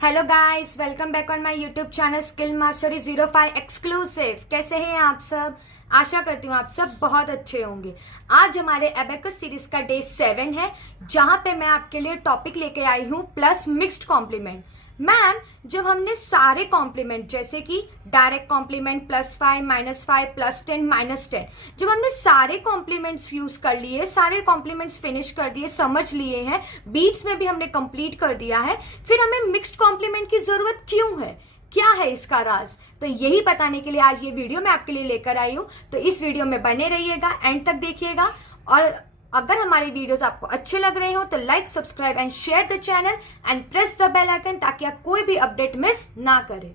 Hello guys, welcome back on my YouTube channel skill mastery 05 exclusive. कैसे हैं आप सब? आशा करती हूँ आप सब बहुत अच्छे होंगे। आज हमारे एबेकस सीरीज का डे 7 है, जहां पे मैं आपके लिए टॉपिक लेके आई हूँ प्लस मिक्स्ड कॉम्प्लीमेंट। मैम, जब हमने सारे कॉम्प्लीमेंट जैसे कि डायरेक्ट कॉम्प्लीमेंट +5, -5, +10, -10, जब हमने सारे कॉम्प्लीमेंट्स यूज कर लिए, सारे कॉम्प्लीमेंट्स फिनिश कर दिए, समझ लिए हैं, बीट्स में भी हमने कंप्लीट कर दिया है, फिर हमें मिक्स्ड कॉम्प्लीमेंट की जरूरत क्यों है? क्या है इसका राज? तो यही बताने के लिए आज ये वीडियो मैं आपके लिए लेकर आई हूं। तो इस वीडियो में बने रहिएगा, एंड तक देखिएगा। और अगर हमारे वीडियोस आपको अच्छे लग रहे हो तो like, subscribe and share the channel and press the bell icon, ताकि आप कोई भी अपडेट मिस ना करें।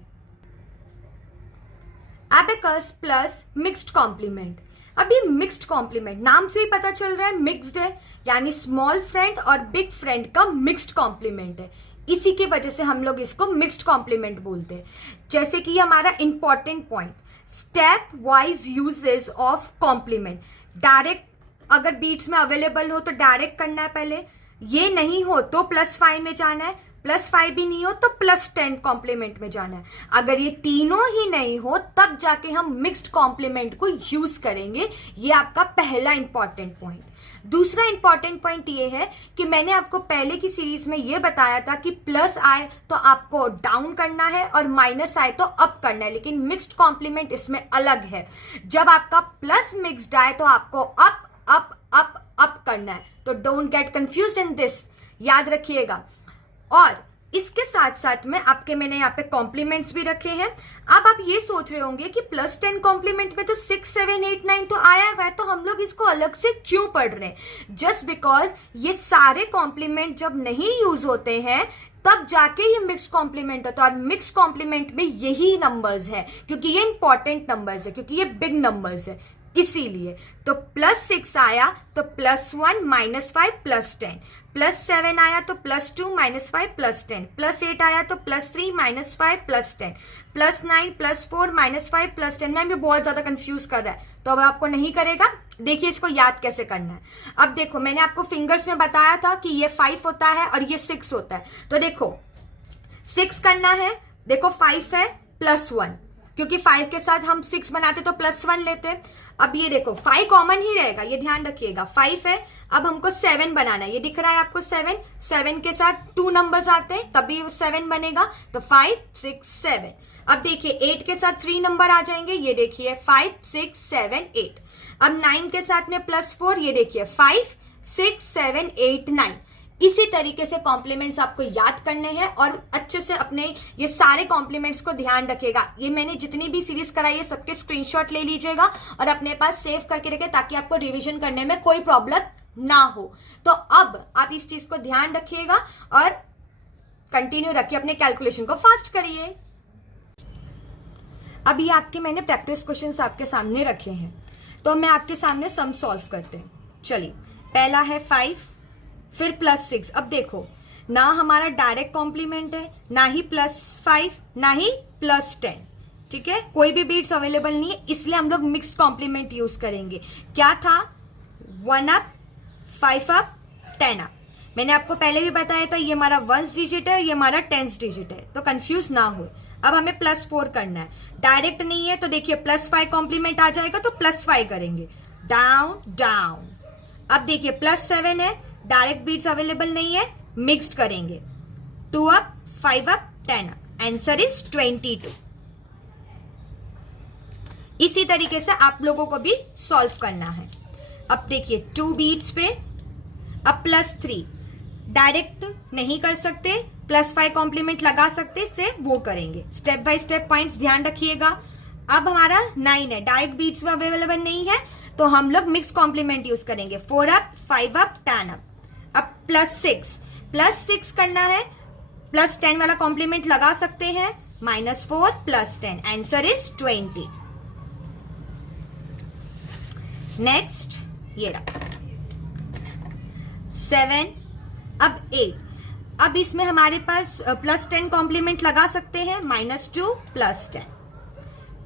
Abacus plus mixed complement. अभी मिक्स्ड कॉम्प्लीमेंट नाम से ही पता चल रहा है मिक्स्ड है, यानी स्मॉल फ्रेंड और बिग फ्रेंड का मिक्स्ड कॉम्प्लीमेंट है। इसी की वजह से हम लोग इसको मिक्स्ड कॉम्प्लीमेंट बोलते हैं। जैसे कि हमारा important point, step wise uses of complement. Direct अगर बीट्स में अवेलेबल हो तो डायरेक्ट करना है पहले, ये नहीं हो तो +5 में जाना है, +5 भी नहीं हो तो +10 कॉम्प्लीमेंट में जाना है। अगर ये तीनों ही नहीं हो तब जाके हम मिक्स्ड कॉम्प्लीमेंट को यूज करेंगे। ये आपका पहला इंपॉर्टेंट पॉइंट। दूसरा इंपॉर्टेंट पॉइंट ये है कि मैंने आपको पहले की सीरीज में ये बताया था कि प्लस आए तो आपको डाउन करना है और माइनस आए तो अप करना है, लेकिन मिक्स्ड कॉम्प्लीमेंट इसमें अलग है। जब आपका प्लस मिक्स्ड आए तो आपको अप अप अप अप करना है। तो don't get confused in this, याद रखिएगा। और इसके साथ साथ में आपके मैंने यहाँ पे कॉम्प्लीमेंट्स भी रखे हैं। अब आप ये सोच रहे होंगे कि +10 कॉम्प्लीमेंट में तो 6, 7, 8, 9 तो आया हुआ है, तो हम लोग इसको अलग से क्यों पढ़ रहे हैं? जस्ट बिकॉज ये सारे कॉम्प्लीमेंट जब नहीं यूज होते हैं तब जाके ये मिक्स्ड कॉम्प्लीमेंट होता है। और मिक्स्ड कॉम्प्लीमेंट में यही नंबर्स है, क्योंकि ये इंपॉर्टेंट नंबर्स है, क्योंकि ये बिग नंबर्स है, इसीलिए। तो +6 आया तो +1 -5 +10, +7 आया तो +2 -5 +10, +8 आया तो +3 -5 +10, +9 +4 -5 +10। मैम ये बहुत ज्यादा कंफ्यूज कर रहा है, तो अब आपको नहीं करेगा। देखिए इसको याद कैसे करना है। अब देखो, मैंने आपको फिंगर्स में बताया था कि ये 5 होता है और ये 6 होता है। तो देखो 6 करना है, देखो 5 है +1, क्योंकि 5 के साथ हम 6 बनाते तो +1 लेते। अब ये देखो 5 कॉमन ही रहेगा, ये ध्यान रखिएगा। 5 है, अब हमको 7 बनाना है। ये दिख रहा है आपको 7 के साथ 2 नंबर्स आते हैं तभी 7 बनेगा। तो 5, 6, 7। अब देखिए 8 के साथ 3 नंबर आ जाएंगे, ये देखिए 5, 6, 7, 8। अब 9 के साथ में +4, ये देखिए 5, 6, 7, 8, 9। इसी तरीके से कॉम्प्लीमेंट्स आपको याद करने हैं और अच्छे से अपने ये सारे कॉम्प्लीमेंट्स को ध्यान रखिएगा। ये मैंने जितनी भी सीरीज कराई है सबके स्क्रीनशॉट ले लीजिएगा और अपने पास सेव करके रखें, ताकि आपको रिवीजन करने में कोई प्रॉब्लम ना हो। तो अब आप इस चीज को ध्यान रखिएगा और कंटिन्यू रखिए, अपने कैलकुलेशन को फास्ट करिए। अब ये आपके मैंने प्रैक्टिस क्वेश्चंस आपके सामने रखे हैं, तो मैं आपके सामने सम सॉल्व करते हैं। चलिए, पहला है 5, फिर +6। अब देखो ना हमारा डायरेक्ट कॉम्प्लीमेंट है, ना ही +5, ना ही +10, ठीक है। कोई भी बीट्स अवेलेबल नहीं है, इसलिए हम लोग मिक्स्ड कॉम्प्लीमेंट यूज करेंगे। क्या था? 1 अप, 5 अप, 10 अप। मैंने आपको पहले भी बताया था ये हमारा 1th डिजिट है, ये हमारा 10th डिजिट है, तो कंफ्यूज ना हो। अब हमें +4 करना है, डायरेक्ट नहीं है तो देखिए +5 कॉम्प्लीमेंट आ जाएगा तो +5 करेंगे, डाउन डाउन। अब देखिए +7 है, डायरेक्ट बीट्स अवेलेबल नहीं है, मिक्स्ड करेंगे, 2 up, 5 up, 10 up. Answer is 22। इसी तरीके से आप लोगों को भी सॉल्व करना है। अब देखिए 2 बीट्स पे, अब +3 डायरेक्ट नहीं कर सकते, +5 कॉम्प्लीमेंट लगा सकते, इससे वो करेंगे। स्टेप बाय स्टेप पॉइंट्स ध्यान रखिएगा। अब हमारा 9 है, डायरेक्ट बीट्स में अवेलेबल नहीं है, तो हम लोग मिक्स कॉम्प्लीमेंट यूज करेंगे, 4 अप, 5 अप, 10 अप। अब +6 करना है, +10 वाला कॉम्प्लीमेंट लगा सकते हैं, -4 +10। Answer is 20। नेक्स्ट ये रहा 7, अब 8। अब इसमें हमारे पास +10 कॉम्प्लीमेंट लगा सकते हैं, -2 +10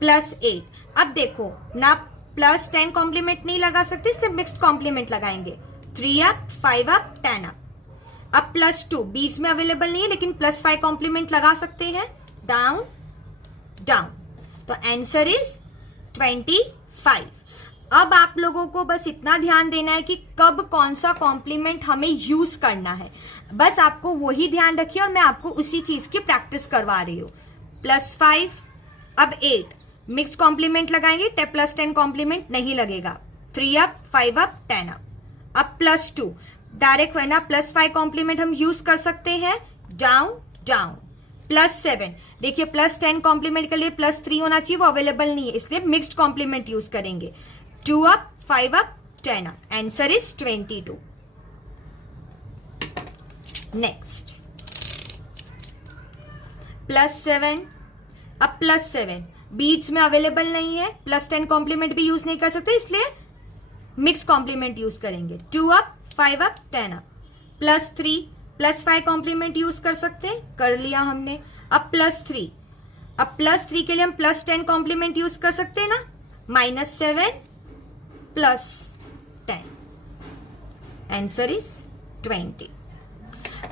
+8। अब देखो ना +10 कॉम्प्लीमेंट नहीं लगा सकते, इसलिए मिक्स्ड कॉम्प्लीमेंट लगाएंगे, 3 अप, 5 अप, 10 अप। अब +2 बीच में अवेलेबल नहीं है, लेकिन +5 कॉम्प्लीमेंट लगा सकते हैं, डाउन डाउन, तो आंसर इज 25। अब आप लोगों को बस इतना ध्यान देना है कि कब कौन सा कॉम्प्लीमेंट हमें यूज करना है, बस आपको वही ध्यान रखिए और मैं आपको उसी चीज की प्रैक्टिस करवा रही हूँ। +5, अब 8 मिक्स्ड कॉम्प्लीमेंट लगाएंगे, +10 कॉम्प्लीमेंट नहीं लगेगा, 3 अप 5 अप 10 अप। अब +2 डायरेक्ट है ना, +5 कॉम्प्लीमेंट हम यूज कर सकते हैं, डाउन डाउन। +7 देखिए, +10 कॉम्प्लीमेंट के लिए +3 होना चाहिए, वो अवेलेबल नहीं है, इसलिए मिक्स्ड कॉम्प्लीमेंट यूज करेंगे, 2 up 5 up 10 up, answer is 22। Next +7, अब +7 बीट्स में अवेलेबल नहीं है, +10 कॉम्प्लीमेंट भी यूज नहीं कर सकते, इसलिए मिक्स कॉम्प्लीमेंट यूज करेंगे, 2 up 5 up 10 up. +3 +5 complement use कर सकते, कर लिया हमने। अब +3, अब +3 के लिए हम +10 कॉम्प्लीमेंट यूज कर सकते हैं ना, -7 +10, आंसर इज 20।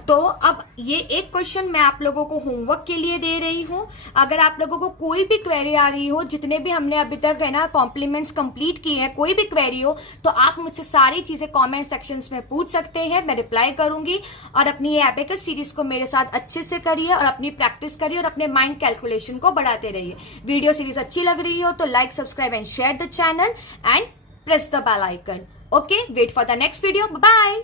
तो अब ये एक क्वेश्चन मैं आप लोगों को होमवर्क के लिए दे रही हूं। अगर आप लोगों को कोई भी क्वेरी आ रही हो, जितने भी हमने अभी तक है ना कॉम्प्लीमेंट्स कंप्लीट किए हैं, कोई भी क्वेरी हो तो आप मुझसे सारी चीजें कमेंट सेक्शंस में पूछ सकते हैं, मैं रिप्लाई करूंगी। और अपनी ये एबेकस सीरीज को मेरे साथ अच्छे से करिए और अपनी प्रैक्टिस करिए और अपने माइंड कैलकुलेशन को बढ़ाते रहिए। वीडियो सीरीज अच्छी लग रही हो तो like, subscribe and share the channel and press the bell icon. Okay, wait for the next video, bye.